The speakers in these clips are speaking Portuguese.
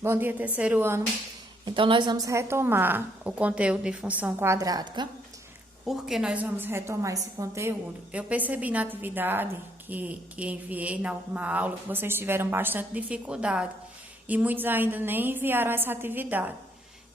Bom dia, terceiro ano. Então, nós vamos retomar o conteúdo de função quadrática. Por que nós vamos retomar esse conteúdo? Eu percebi na atividade que enviei na última aula que vocês tiveram bastante dificuldade e muitos ainda nem enviaram essa atividade.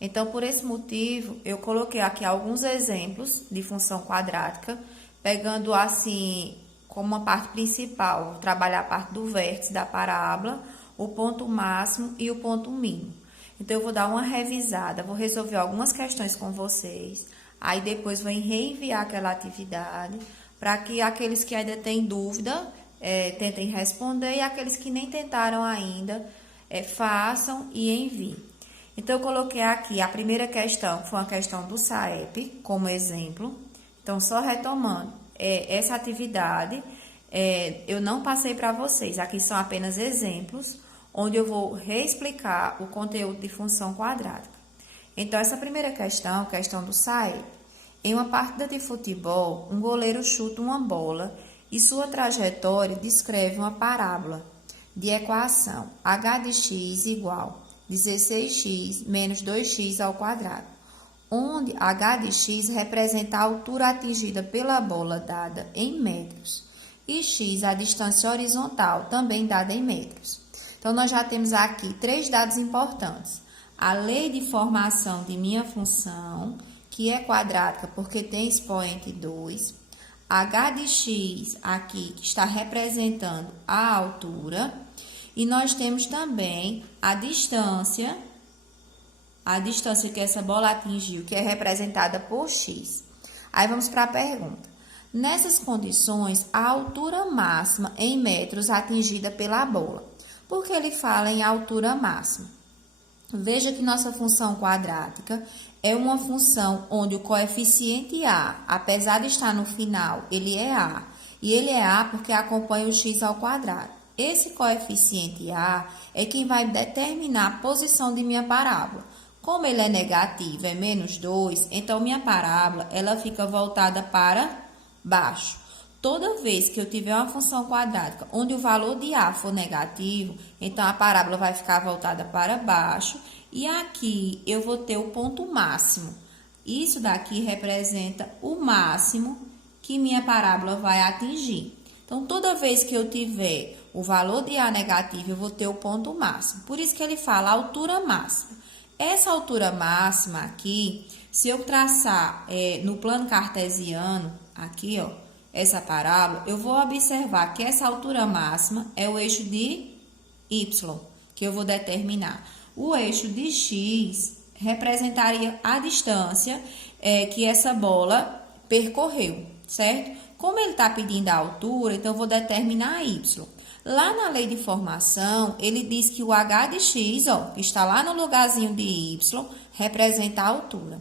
Então, por esse motivo, eu coloquei aqui alguns exemplos de função quadrática, pegando assim como uma parte principal, vou trabalhar a parte do vértice da parábola, o ponto máximo e o ponto mínimo. Então, eu vou dar uma revisada, vou resolver algumas questões com vocês, aí depois vou reenviar aquela atividade, para que aqueles que ainda têm dúvida, tentem responder, e aqueles que nem tentaram ainda, façam e enviem. Então, eu coloquei aqui a primeira questão, que foi uma questão do SAEP, como exemplo. Então, só retomando, essa atividade, eu não passei para vocês, aqui são apenas exemplos, onde eu vou reexplicar o conteúdo de função quadrática. Então, essa primeira questão, questão do SAEP, em uma partida de futebol, um goleiro chuta uma bola e sua trajetória descreve uma parábola de equação h de x igual 16x menos 2x ao quadrado, onde h de x representa a altura atingida pela bola dada em metros e x a distância horizontal também dada em metros. Então, nós já temos aqui três dados importantes. A lei de formação de minha função, que é quadrática porque tem expoente 2. H de x aqui, que está representando a altura. E nós temos também a distância que essa bola atingiu, que é representada por x. Aí vamos para a pergunta. Nessas condições, a altura máxima em metros atingida pela bola. Por que ele fala em altura máxima? Veja que nossa função quadrática é uma função onde o coeficiente a, apesar de estar no final, ele é a. E ele é a porque acompanha o x ao quadrado. Esse coeficiente a é quem vai determinar a posição de minha parábola. Como ele é negativo, é menos 2, então minha parábola ela fica voltada para baixo. Toda vez que eu tiver uma função quadrática onde o valor de a for negativo, então a parábola vai ficar voltada para baixo e aqui eu vou ter o ponto máximo. Isso daqui representa o máximo que minha parábola vai atingir. Então, toda vez que eu tiver o valor de a negativo, eu vou ter o ponto máximo. Por isso que ele fala altura máxima. Essa altura máxima aqui, se eu traçar no plano cartesiano, aqui, ó, essa parábola, eu vou observar que essa altura máxima é o eixo de y, que eu vou determinar. O eixo de x representaria a distância que essa bola percorreu, certo? Como ele está pedindo a altura, então eu vou determinar a y. Lá na lei de formação, ele diz que o h de x, ó, que está lá no lugarzinho de y, representa a altura.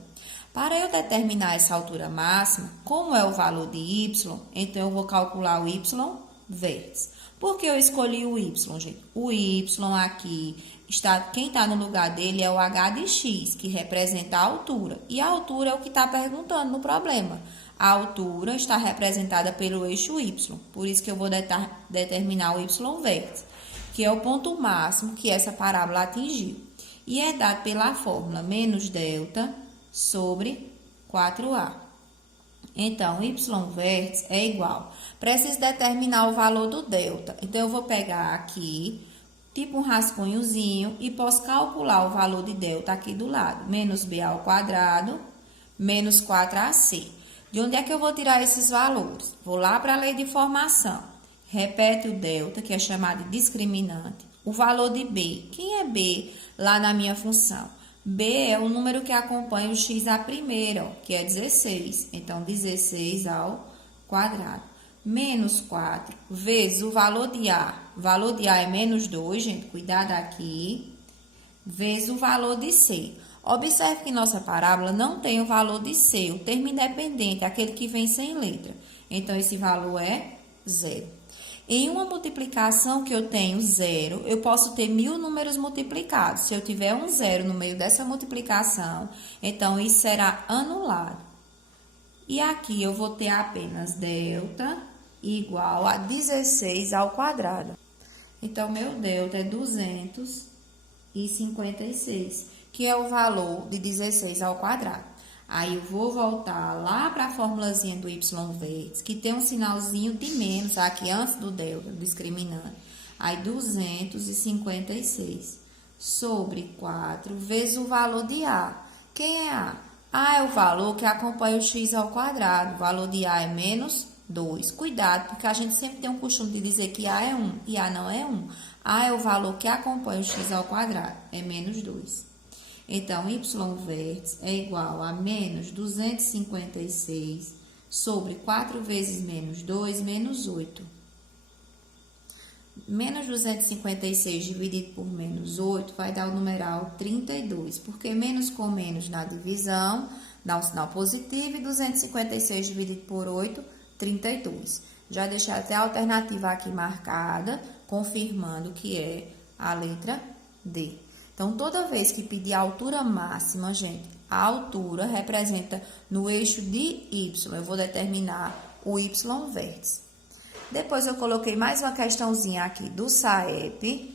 Para eu determinar essa altura máxima, como é o valor de y, então eu vou calcular o y vértice. Por que eu escolhi o y, gente? O y aqui, quem está no lugar dele é o h de x, que representa a altura. E a altura é o que está perguntando no problema. A altura está representada pelo eixo y, por isso que eu vou determinar o y vértice, que é o ponto máximo que essa parábola atingiu. E é dado pela fórmula menos delta sobre 4a. Então, y vértice é igual. Preciso determinar o valor do delta. Então, eu vou pegar aqui, tipo um rascunhozinho, e posso calcular o valor de delta aqui do lado. Menos b ao quadrado, menos 4ac. De onde é que eu vou tirar esses valores? Vou lá para a lei de formação. Repete o delta, que é chamado de discriminante. O valor de b. Quem é b lá na minha função? B é o número que acompanha o x à primeira, ó, que é 16. Então, 16 ao quadrado. Menos 4 vezes o valor de a. O valor de a é menos 2, gente, cuidado aqui. Vezes o valor de c. Observe que nossa parábola não tem o valor de c. O termo independente é aquele que vem sem letra. Então, esse valor é 0. Em uma multiplicação que eu tenho 0, eu posso ter 1000 números multiplicados. Se eu tiver um 0 no meio dessa multiplicação, então isso será anulado. E aqui eu vou ter apenas delta igual a 16 ao quadrado. Então, meu delta é 200 256, que é o valor de 16 ao quadrado. Aí eu vou voltar lá para a formulazinha do y vértice, que tem um sinalzinho de menos aqui antes do delta, discriminante. Aí 256 sobre 4 vezes o valor de A. Quem é A? A é o valor que acompanha o x ao quadrado. O valor de A é menos 2. Cuidado, porque a gente sempre tem um costume de dizer que A é 1 e A não é 1. A é o valor que acompanha o x ao quadrado, é menos 2. Então, y vértice é igual a menos 256 sobre 4 vezes menos 2, menos 8. Menos 256 dividido por menos 8 vai dar o numeral 32, porque menos com menos na divisão dá um sinal positivo e 256 dividido por 8, 32. Já deixei até a alternativa aqui marcada, confirmando que é a letra D. Então, toda vez que pedir a altura máxima, gente, a altura representa no eixo de Y. Eu vou determinar o Y vértice. Depois, eu coloquei mais uma questãozinha aqui do SAEP. Deixa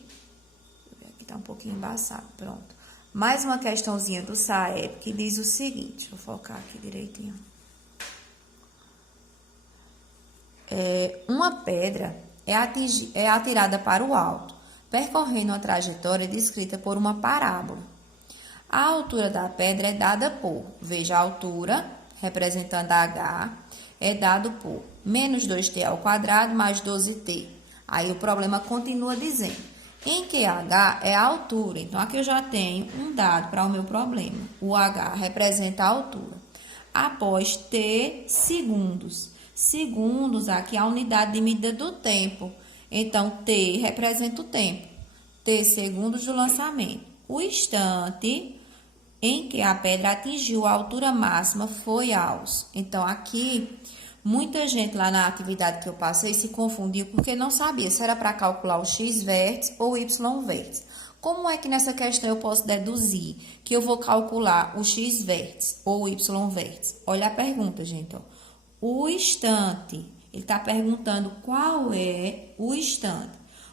eu ver, aqui tá um pouquinho embaçado, pronto. Mais uma questãozinha do SAEP que diz o seguinte, deixa eu focar aqui direitinho. Uma pedra é atirada para o alto, percorrendo uma trajetória descrita por uma parábola. A altura da pedra é dada por, veja a altura, representando H, é dado por menos 2t ao quadrado mais 12t. Aí o problema continua dizendo, em que H é a altura. Então, aqui eu já tenho um dado para o meu problema. O H representa a altura. Após t segundos. Segundos, aqui é a unidade de medida do tempo. Então, t representa o tempo. T segundos do lançamento. O instante em que a pedra atingiu a altura máxima foi aos. Então, aqui, muita gente lá na atividade que eu passei se confundiu porque não sabia se era para calcular o x vértice ou o y vértice. Como é que nessa questão eu posso deduzir que eu vou calcular o x vértice ou o y vértice? Olha a pergunta, gente, ó. O instante, ele está perguntando qual é o instante.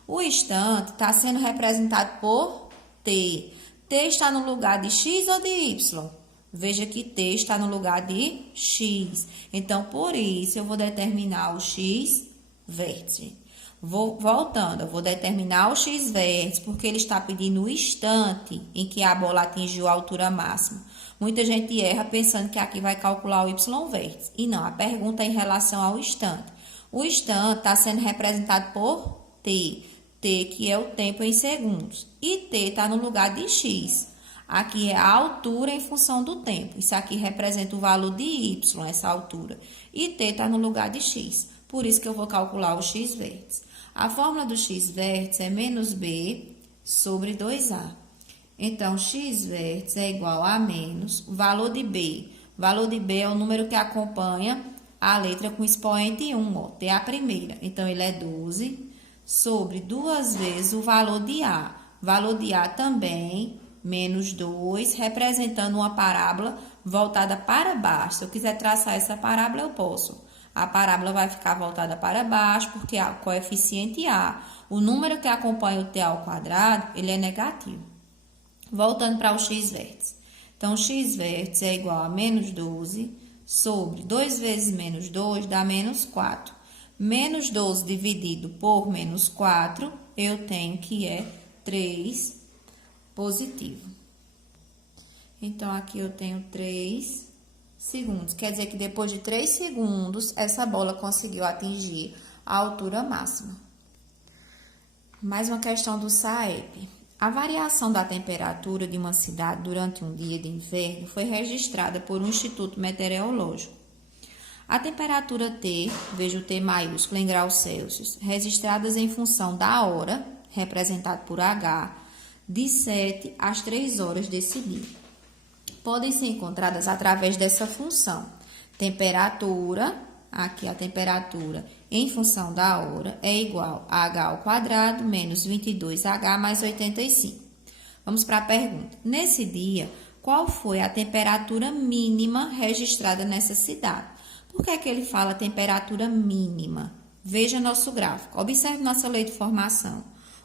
O instante está sendo representado por t. T está no lugar de x ou de y? Veja que t está no lugar de x. Então, por isso, eu vou determinar o x vértice. Voltando, eu vou determinar o x vértice porque ele está pedindo o instante em que a bola atingiu a altura máxima. Muita gente erra pensando que aqui vai calcular o y vértice. E não, a pergunta é em relação ao instante. O instante está sendo representado por t. T, que é o tempo em segundos. E t está no lugar de x. Aqui é a altura em função do tempo. Isso aqui representa o valor de y, essa altura. E t está no lugar de x. Por isso que eu vou calcular o x vértice. A fórmula do x vértice é menos b sobre 2a. Então, x vértice é igual a menos o valor de b. O valor de b é o número que acompanha a letra com expoente 1, ó, t é a primeira. Então, ele é 12 sobre 2 vezes o valor de A. O valor de A também, menos 2, representando uma parábola voltada para baixo. Se eu quiser traçar essa parábola, eu posso. A parábola vai ficar voltada para baixo, porque o coeficiente A, o número que acompanha o t ao quadrado, ele é negativo. Voltando para o x vértice. Então, o x vértice é igual a menos 12 sobre 2 vezes menos 2 dá menos 4. Menos 12 dividido por menos 4, eu tenho que é 3 positivo. Então, aqui eu tenho 3 segundos. Quer dizer que depois de 3 segundos, essa bola conseguiu atingir a altura máxima. Mais uma questão do SAEP. A variação da temperatura de uma cidade durante um dia de inverno foi registrada por um instituto meteorológico. A temperatura T, veja o T maiúsculo em graus Celsius, registradas em função da hora, representado por H, de 7 às 3 horas desse dia. Podem ser encontradas através dessa função. Temperatura, aqui a temperatura em função da hora, é igual a H ao quadrado menos 22H mais 85. Vamos para a pergunta. Nesse dia, qual foi a temperatura mínima registrada nessa cidade? Por que é que ele fala temperatura mínima? Veja nosso gráfico. Observe nossa lei de formação.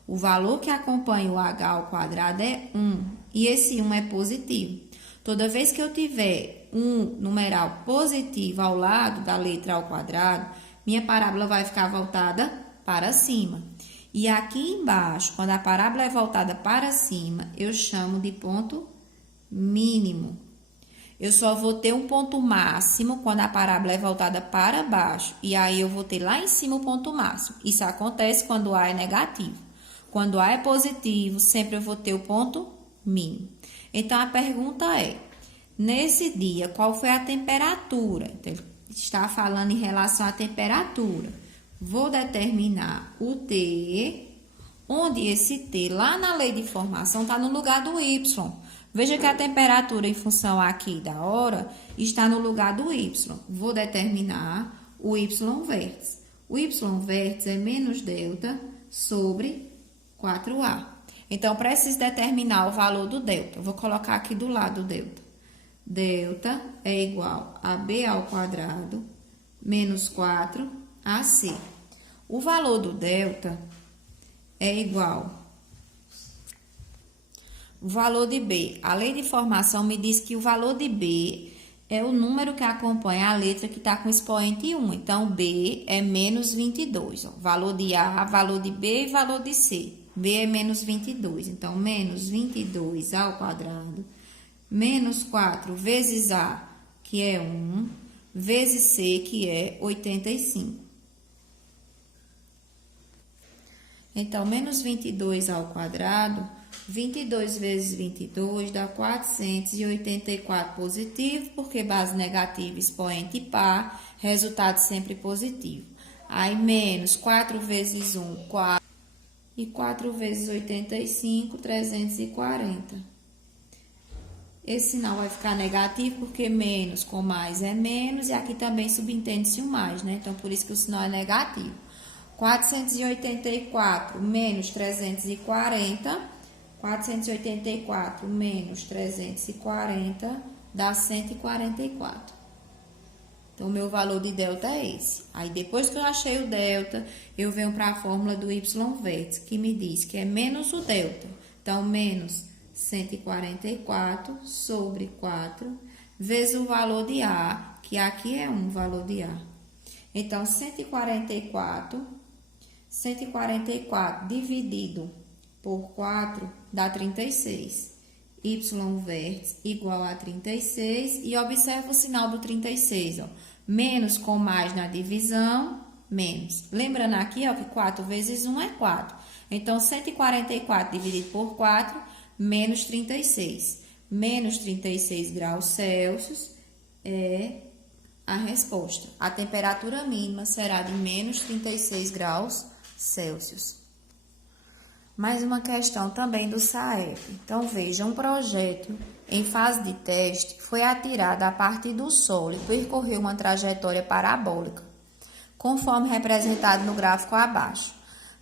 O valor que acompanha o h ao quadrado é 1, e esse 1 é positivo. Toda vez que eu tiver um numeral positivo ao lado da letra ao quadrado, minha parábola vai ficar voltada para cima. E aqui embaixo, quando a parábola é voltada para cima, eu chamo de ponto mínimo. Eu só vou ter um ponto máximo quando a parábola é voltada para baixo. E aí eu vou ter lá em cima o ponto máximo. Isso acontece quando A é negativo. Quando A é positivo, sempre eu vou ter o ponto mínimo. Então, a pergunta é, nesse dia, qual foi a temperatura? Então, ele está falando em relação à temperatura. Vou determinar o T, onde esse T, lá na lei de formação, está no lugar do Y. Veja que a temperatura em função aqui da hora está no lugar do Y. Vou determinar o Y vértice. O Y vértice é menos delta sobre 4A. Então, preciso determinar o valor do delta. Vou colocar aqui do lado o delta. Delta é igual a B ao quadrado menos 4AC. O valor do delta é igual o valor de B. A lei de formação me diz que o valor de B é o número que acompanha a letra que está com expoente 1. Então, B é menos 22. Ó. Valor de A, valor de B e valor de C. B é menos 22. Então, menos 22 ao quadrado, menos 4 vezes A, que é 1, vezes C, que é 85. Então, menos 22 ao quadrado, 22 vezes 22 dá 484 positivo, porque base negativa, expoente par, resultado sempre positivo. Aí, menos 4 vezes 1, 4, e 4 vezes 85, 340. Esse sinal vai ficar negativo, porque menos com mais é menos, e aqui também subentende-se o mais, né? Então, por isso que o sinal é negativo. 484 menos 340... 484 menos 340 dá 144. Então, o meu valor de delta é esse. Aí, depois que eu achei o delta, eu venho para a fórmula do y vértice, que me diz que é menos o delta. Então, menos 144 sobre 4, vezes o valor de A, que aqui é um valor de A. Então, 144 dividido por 4 dá 36. Y vértice igual a 36. E observa o sinal do 36, ó. Menos com mais na divisão, menos. Lembrando aqui, ó, que 4 vezes 1 é 4. Então, 144 dividido por 4, menos 36. Menos 36 graus Celsius é a resposta. A temperatura mínima será de menos 36 graus Celsius. Mais uma questão também do SAEP. Então, veja, um projeto em fase de teste foi atirado a partir do solo e percorreu uma trajetória parabólica, conforme representado no gráfico abaixo.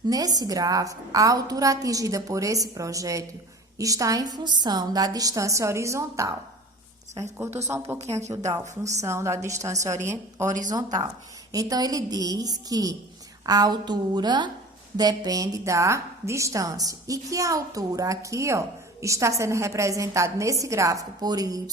Nesse gráfico, a altura atingida por esse projeto está em função da distância horizontal. Certo? Cortou só um pouquinho aqui o DAO, função da distância horizontal. Então, ele diz que a altura depende da distância. E que a altura aqui, ó, está sendo representada nesse gráfico por y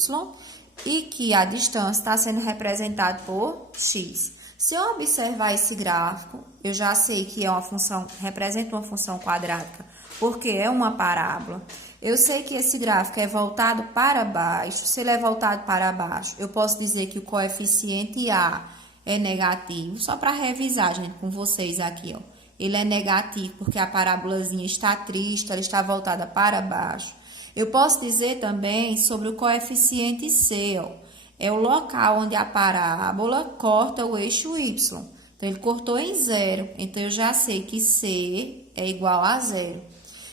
e que a distância está sendo representada por x. Se eu observar esse gráfico, eu já sei que é uma função, representa uma função quadrática, porque é uma parábola. Eu sei que esse gráfico é voltado para baixo. Se ele é voltado para baixo, eu posso dizer que o coeficiente A é negativo. Só para revisar, gente, com vocês aqui, ó. Ele é negativo porque a parábolazinha está triste, ela está voltada para baixo. Eu posso dizer também sobre o coeficiente C, ó. É o local onde a parábola corta o eixo Y. Então, ele cortou em 0. Então, eu já sei que C é igual a 0.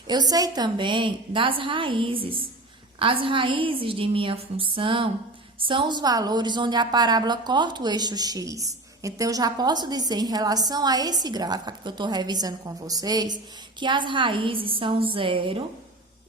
Eu sei também das raízes. As raízes de minha função são os valores onde a parábola corta o eixo X. Então, eu já posso dizer, em relação a esse gráfico que eu estou revisando com vocês, que as raízes são 0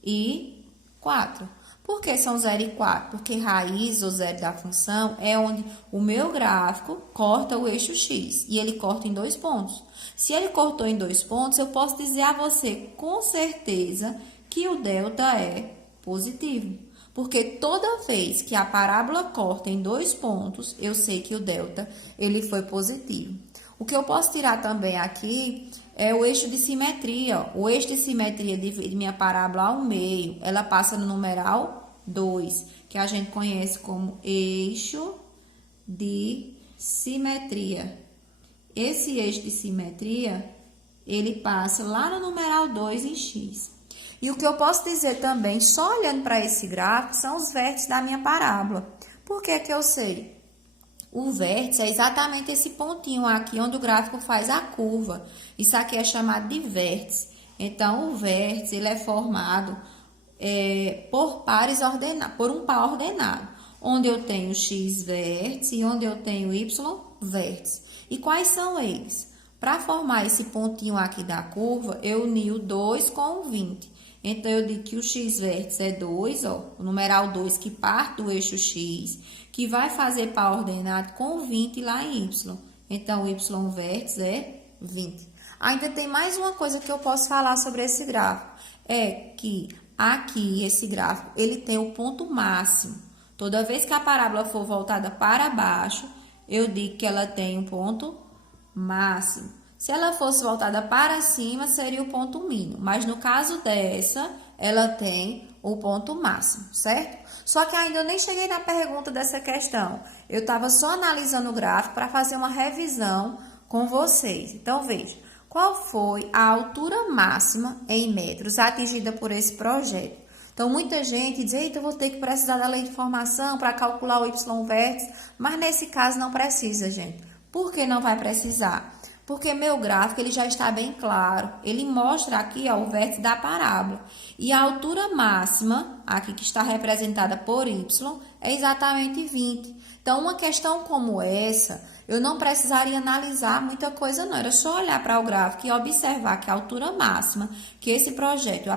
e 4. Por que são 0 e 4? Porque raiz ou zero da função é onde o meu gráfico corta o eixo x e ele corta em 2 pontos. Se ele cortou em 2 pontos, eu posso dizer a você com certeza que o delta é positivo. Porque toda vez que a parábola corta em 2 pontos, eu sei que o delta ele foi positivo. O que eu posso tirar também aqui é o eixo de simetria. O eixo de simetria divide minha parábola ao meio. Ela passa no numeral 2, que a gente conhece como eixo de simetria. Esse eixo de simetria, ele passa lá no numeral 2 em x. E o que eu posso dizer também, só olhando para esse gráfico, são os vértices da minha parábola. Por que que eu sei? O vértice é exatamente esse pontinho aqui, onde o gráfico faz a curva. Isso aqui é chamado de vértice. Então, o vértice ele é formado por pares ordenados, por um par ordenado, onde eu tenho x vértice e onde eu tenho y vértice. E quais são eles? Para formar esse pontinho aqui da curva, eu uni o 2 com o 20. Então, eu digo que o x vértice é 2, ó, o numeral 2 que parte do eixo x, que vai fazer par ordenado com o 20 lá em y. Então, o y vértice é 20. Ainda tem mais uma coisa que eu posso falar sobre esse gráfico. É que aqui, esse gráfico, ele tem o ponto máximo. Toda vez que a parábola for voltada para baixo, eu digo que ela tem um ponto máximo. Se ela fosse voltada para cima, seria o ponto mínimo. Mas no caso dessa, ela tem o ponto máximo, certo? Só que ainda eu nem cheguei na pergunta dessa questão. Eu estava só analisando o gráfico para fazer uma revisão com vocês. Então, veja. Qual foi a altura máxima em metros atingida por esse projeto? Então, muita gente diz, eita, eu vou ter que precisar da lei de formação para calcular o y vértice, mas nesse caso não precisa, gente. Por que não vai precisar? Porque meu gráfico ele já está bem claro. Ele mostra aqui ó, o vértice da parábola. E a altura máxima, aqui que está representada por y, é exatamente 20. Então, uma questão como essa, eu não precisaria analisar muita coisa não. Era só olhar para o gráfico e observar que a altura máxima que esse projeto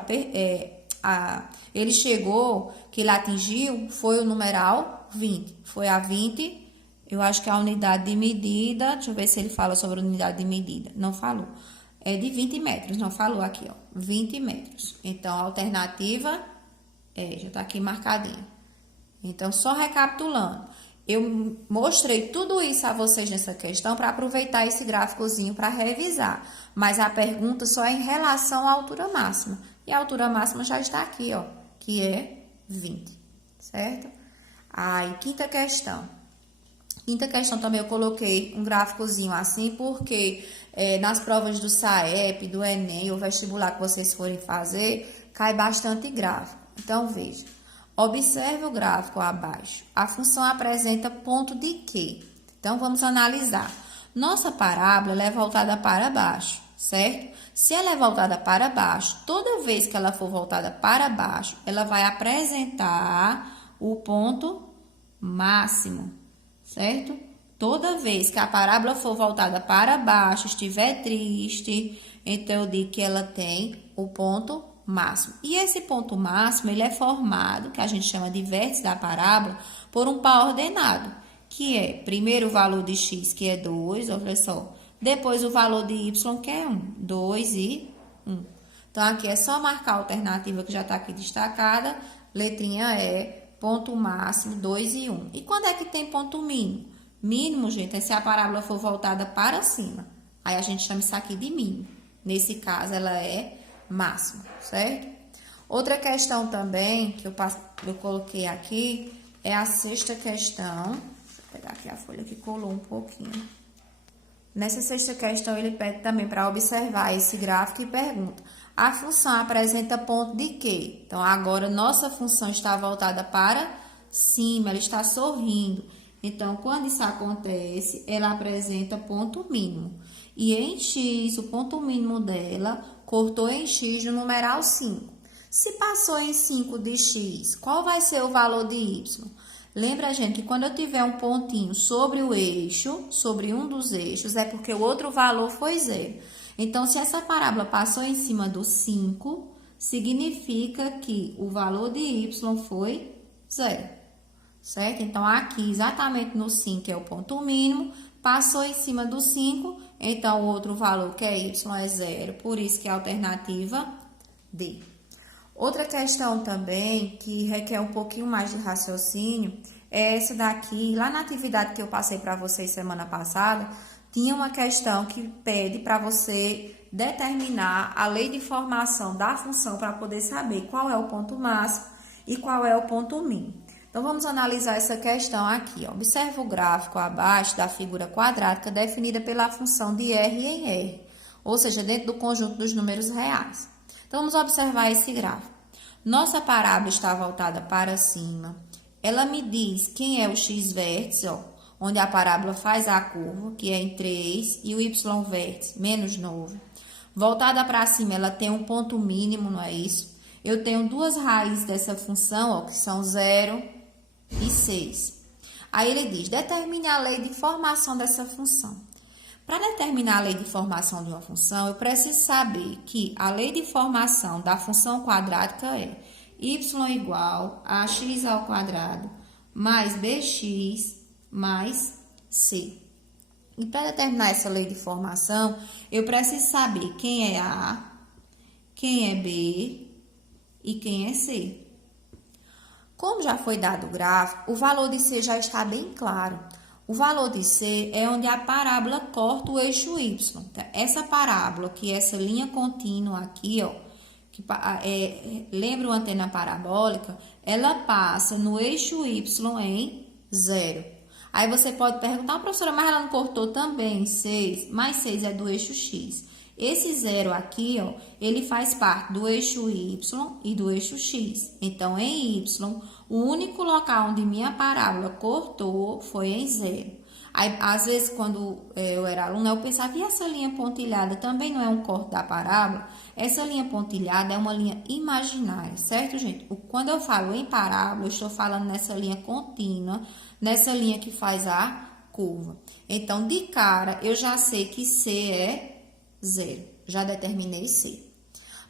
ele chegou, que ele atingiu, foi o numeral 20. Foi a 20. Eu acho que a unidade de medida, deixa eu ver se ele fala sobre a unidade de medida. Não falou. É de 20 metros, não falou aqui, ó. 20 metros. Então, a alternativa já tá aqui marcadinho. Então, só recapitulando. Eu mostrei tudo isso a vocês nessa questão para aproveitar esse gráficozinho para revisar. Mas a pergunta só é em relação à altura máxima. E a altura máxima já está aqui, ó, que é 20, certo? Aí, quinta questão. Quinta questão também eu coloquei um gráficozinho assim, porque nas provas do SAEP, do Enem, ou vestibular que vocês forem fazer, cai bastante gráfico. Então, veja. Observe o gráfico abaixo. A função apresenta ponto de quê? Então, vamos analisar. Nossa parábola é voltada para baixo, certo? Se ela é voltada para baixo, toda vez que ela for voltada para baixo, ela vai apresentar o ponto máximo, certo? Toda vez que a parábola for voltada para baixo, estiver triste, então eu digo que ela tem o ponto máximo. E esse ponto máximo, ele é formado, que a gente chama de vértice da parábola, por um par ordenado, que é primeiro o valor de x, que é 2, olha só, depois o valor de y, que é 1, 2 e 1. Então, aqui é só marcar a alternativa que já está aqui destacada, letrinha E, ponto máximo, 2 e 1. E quando é que tem ponto mínimo? Mínimo, gente, é se a parábola for voltada para cima. Aí a gente chama isso aqui de mínimo. Nesse caso, ela é máximo, certo? Outra questão também que eu coloquei aqui é a sexta questão. Deixa eu pegar aqui a folha que colou um pouquinho. Nessa sexta questão, ele pede também para observar esse gráfico e pergunta: a função apresenta ponto de quê? Então, agora, nossa função está voltada para cima, ela está sorrindo. Então, quando isso acontece, ela apresenta ponto mínimo. E em x, o ponto mínimo dela cortou em x no numeral 5. Se passou em 5 de x, qual vai ser o valor de y? Lembra, gente, que quando eu tiver um pontinho sobre o eixo, sobre um dos eixos, é porque o outro valor foi 0. Então, se essa parábola passou em cima do 5, significa que o valor de y foi 0, certo? Então, aqui, exatamente no 5, que é o ponto mínimo, passou em cima do 5, então o outro valor, que é y, é 0, por isso que é a alternativa D. Outra questão também, que requer um pouquinho mais de raciocínio, é essa daqui. Lá na atividade que eu passei para vocês semana passada, tinha uma questão que pede para você determinar a lei de formação da função para poder saber qual é o ponto máximo e qual é o ponto mínimo. Então, vamos analisar essa questão aqui. Ó. Observa o gráfico abaixo da figura quadrática definida pela função de R em R, ou seja, dentro do conjunto dos números reais. Então, vamos observar esse gráfico. Nossa parábola está voltada para cima. Ela me diz quem é o x-vértice, ó, onde a parábola faz a curva, que é em 3, e o y-vértice, menos 9. Voltada para cima, ela tem um ponto mínimo, não é isso? Eu tenho duas raízes dessa função, ó, que são 0 e 6. Aí ele diz, determine a lei de formação dessa função. Para determinar a lei de formação de uma função, eu preciso saber que a lei de formação da função quadrática é y igual a x ao quadrado mais bx mais c. E para determinar essa lei de formação, eu preciso saber quem é A, quem é B e quem é C. Como já foi dado o gráfico, o valor de C já está bem claro. O valor de C é onde a parábola corta o eixo Y. Então, essa parábola, que é essa linha contínua aqui, ó, que lembra uma antena parabólica, ela passa no eixo Y em 0. Aí você pode perguntar, professora, mas ela não cortou também 6? Mais 6 é do eixo X. Esse 0 aqui, ó, ele faz parte do eixo Y e do eixo X. Então, em Y, o único local onde minha parábola cortou foi em 0. Aí, às vezes, quando eu era aluna, eu pensava, e essa linha pontilhada também não é um corte da parábola? Essa linha pontilhada é uma linha imaginária, certo, gente? Quando eu falo em parábola, eu estou falando nessa linha contínua, nessa linha que faz a curva. Então, de cara, eu já sei que C é 0. Já determinei C.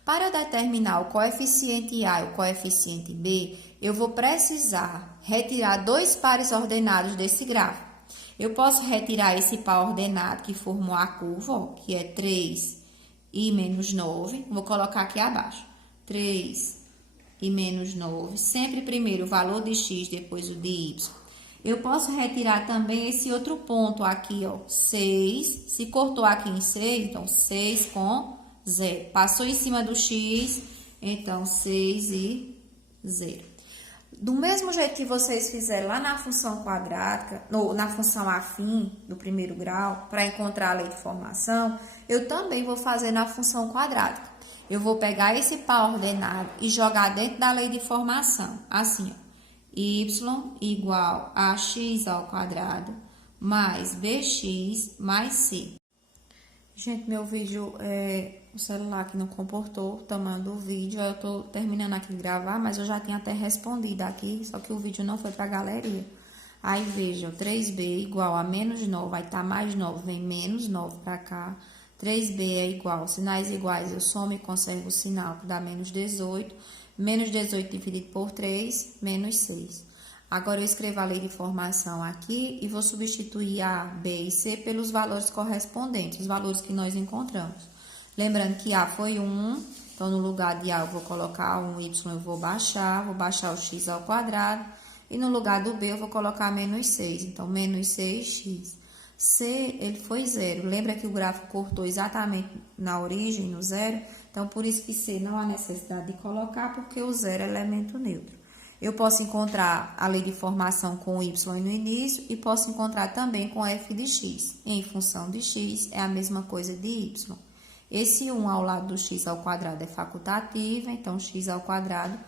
Para determinar o coeficiente A e o coeficiente B, eu vou precisar retirar dois pares ordenados desse gráfico. Eu posso retirar esse par ordenado que formou a curva, ó, que é 3 e menos 9. Vou colocar aqui abaixo. 3 e menos 9. Sempre primeiro o valor de x, depois o de y. Eu posso retirar também esse outro ponto aqui, ó, 6. Se cortou aqui em 6, então 6 com 0. Passou em cima do x, então 6 e 0. Do mesmo jeito que vocês fizeram lá na função quadrática, na função afim do primeiro grau, para encontrar a lei de formação, eu também vou fazer na função quadrática. Eu vou pegar esse par ordenado e jogar dentro da lei de formação, assim, ó. Y igual a x ao quadrado mais bx mais c. Gente, meu vídeo, o celular que não comportou o tamanho do vídeo. Eu tô terminando aqui de gravar, mas eu já tinha até respondido aqui, só que o vídeo não foi pra galeria. Aí, veja, 3b igual a menos 9, vai estar mais 9, vem menos 9 pra cá. 3b é igual, sinais iguais, eu somo e conservo o sinal, que dá menos 18. Menos 18 dividido por 3, menos 6. Agora, eu escrevo a lei de formação aqui e vou substituir A, B e C pelos valores correspondentes, os valores que nós encontramos. Lembrando que A foi 1, então no lugar de A eu vou colocar 1, Y eu vou baixar o x ao quadrado. E no lugar do B eu vou colocar menos 6, então menos 6x. C, ele foi 0. Lembra que o gráfico cortou exatamente na origem, no 0? Então, por isso que C não há necessidade de colocar, porque o 0 é elemento neutro. Eu posso encontrar a lei de formação com y no início e posso encontrar também com f de x. Em função de x é a mesma coisa de y. Esse 1 ao lado do x ao quadrado é facultativo, então x ao quadrado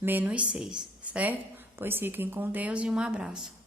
menos 6, certo? Pois fiquem com Deus e um abraço.